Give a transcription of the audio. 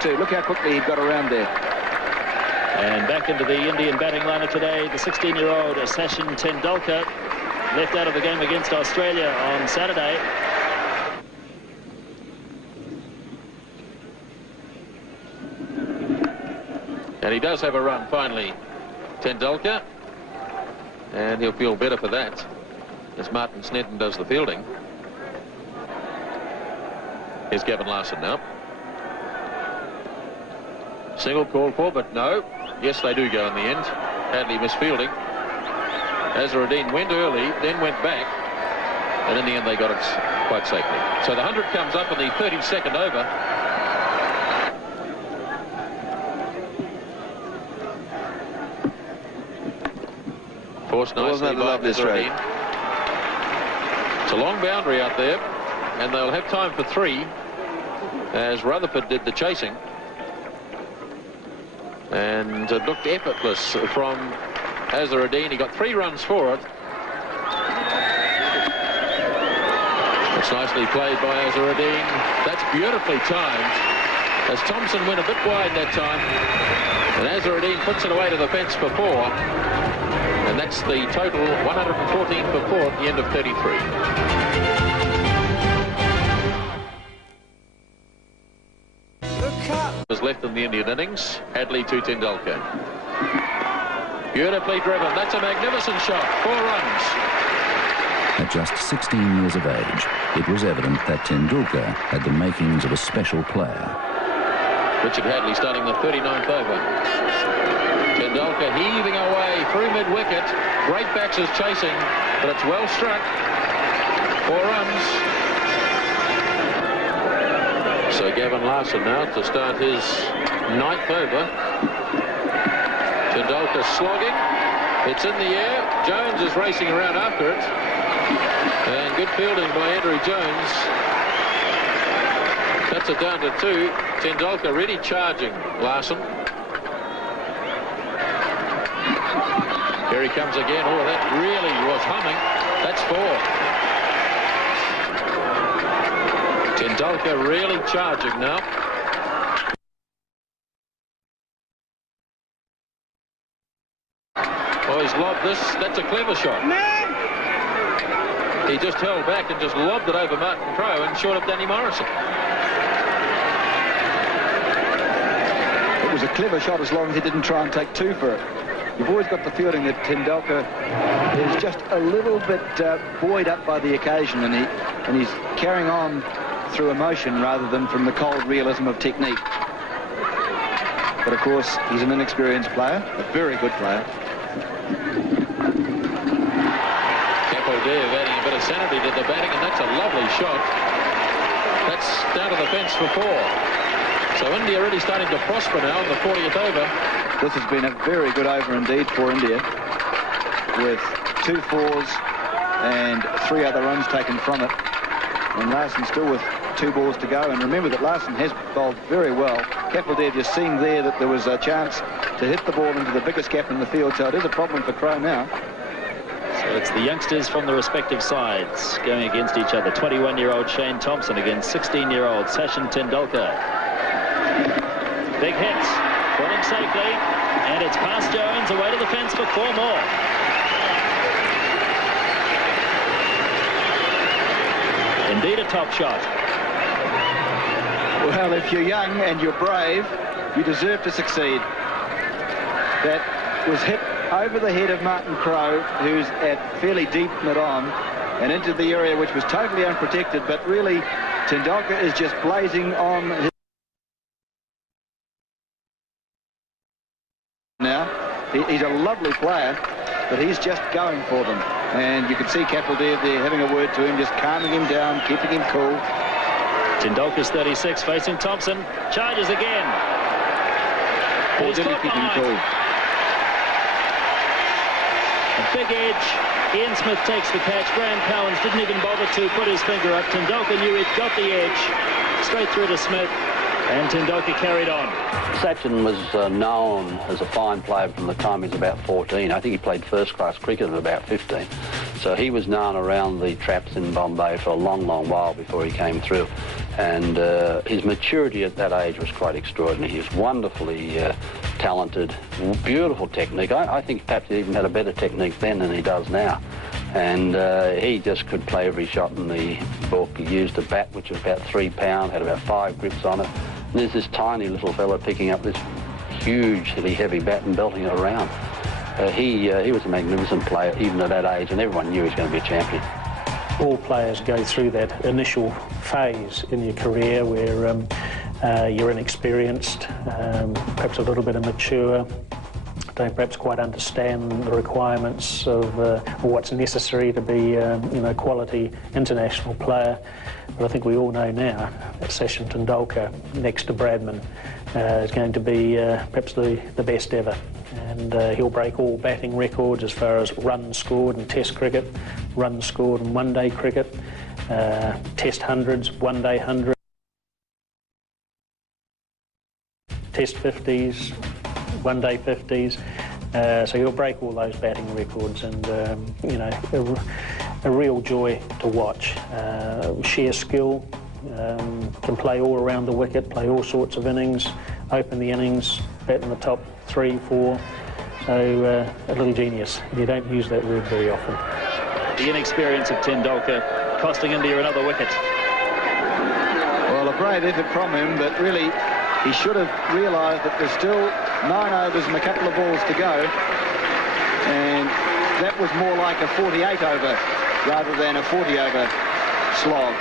too. Look how quickly he got around there. And back into the Indian batting lineup today, the 16-year-old Sachin Tendulkar, left out of the game against Australia on Saturday. And he does have a run finally, Tendulkar, and he'll feel better for that as Martin Snedden does the fielding. Here's Gavin Larson now. Single called for, but no. Yes, they do go in the end. Hadley misfielding. Azharuddin went early, then went back, and in the end they got it quite safely. So the 100 comes up in the 32nd over. Forced nicely by Azharuddin. It's a long boundary out there, and they'll have time for 3, as Rutherford did the chasing. And it looked effortless from Azharuddin. He got 3 runs for it. It's nicely played by Azharuddin. That's beautifully timed, as Thompson went a bit wide that time. And Azharuddin puts it away to the fence for 4. And that's the total, 114 for 4 at the end of 33. Was left in the Indian innings. Hadley to Tendulkar. Beautifully driven. That's a magnificent shot. 4 runs. At just 16 years of age, it was evident that Tendulkar had the makings of a special player. Richard Hadley starting the 39th over. Tendulkar heaving away through mid-wicket. Great batsers chasing, but it's well struck. 4 runs. So Gavin Larson now to start his 9th over. Tendulkar slogging. It's in the air. Jones is racing around after it. And good fielding by Andrew Jones. Cuts it down to 2. Tendulkar really charging Larson. Here he comes again. Oh, that really was humming. That's 4. Tendulkar really charging now. Oh, he's lobbed this. That's a clever shot. He just held back and just lobbed it over Martin Crowe and short of Danny Morrison. It was a clever shot as long as he didn't try and take 2 for it. You've always got the feeling that Tendulkar is just a little bit buoyed up by the occasion, and he's carrying on through emotion rather than from the cold realism of technique. But of course, he's an inexperienced player, a very good player. Kapildev adding a bit of sanity to the batting, and that's a lovely shot. That's down to the fence for 4. So India really starting to prosper now in the 40th over. This has been a very good over indeed for India, with 2 4s and 3 other runs taken from it. And Larson still with 2 balls to go. And remember that Larson has bowled very well. Kapildev just seeing there that there was a chance to hit the ball into the biggest gap in the field. So it is a problem for Crowe now. So it's the youngsters from the respective sides going against each other. 21-year-old Shane Thompson against 16-year-old Sachin Tendulkar. Big hit. Caught him safely. And it's past Jones, away to the fence for 4 more. Indeed a top shot. Well, if you're young and you're brave, you deserve to succeed. That was hit over the head of Martin Crowe, who's at fairly deep mid-on, and into the area which was totally unprotected, but really Tendulkar is just blazing on his... Now, he's a lovely player, but he's just going for them. And you can see Kapildev there having a word to him, just calming him down, keeping him cool. Tendulkar's 36, facing Thompson. Charges again. Or did he keep him cool? A big edge. Ian Smith takes the catch. Graham Cowans didn't even bother to put his finger up. Tendulkar knew he'd got the edge. Straight through to Smith. And Tendulkar carried on. Sachin was known as a fine player from the time he was about 14. I think he played first-class cricket at about 15. So he was known around the traps in Bombay for a long, long while before he came through. And his maturity at that age was quite extraordinary. He was wonderfully talented, beautiful technique. I think perhaps he even had a better technique then than he does now. And he just could play every shot in the book. He used a bat which was about 3 pounds, had about 5 grips on it. And there's this tiny little fella picking up this hugely heavy bat and belting it around. He was a magnificent player even at that age, and everyone knew he was going to be a champion. All players go through that initial phase in your career where you're inexperienced, perhaps a little bit immature, don't perhaps quite understand the requirements of what's necessary to be a quality international player. But I think we all know now that Sachin Tendulkar, next to Bradman, is going to be perhaps the best ever. And he'll break all batting records as far as runs scored in Test cricket, runs scored in one-day cricket, Test hundreds, one-day hundreds, Test 50s, one-day 50s. So he'll break all those batting records, and a real joy to watch. Sheer skill, can play all around the wicket, play all sorts of innings, open the innings, bat in the top 3, 4. So a little genius. You don't use that word very often. The inexperience of Tendulkar costing India another wicket. Well, a brave effort from him, but really he should have realised that there's still 9 overs and a couple of balls to go, and that was more like a 48 over rather than a 40 over slog.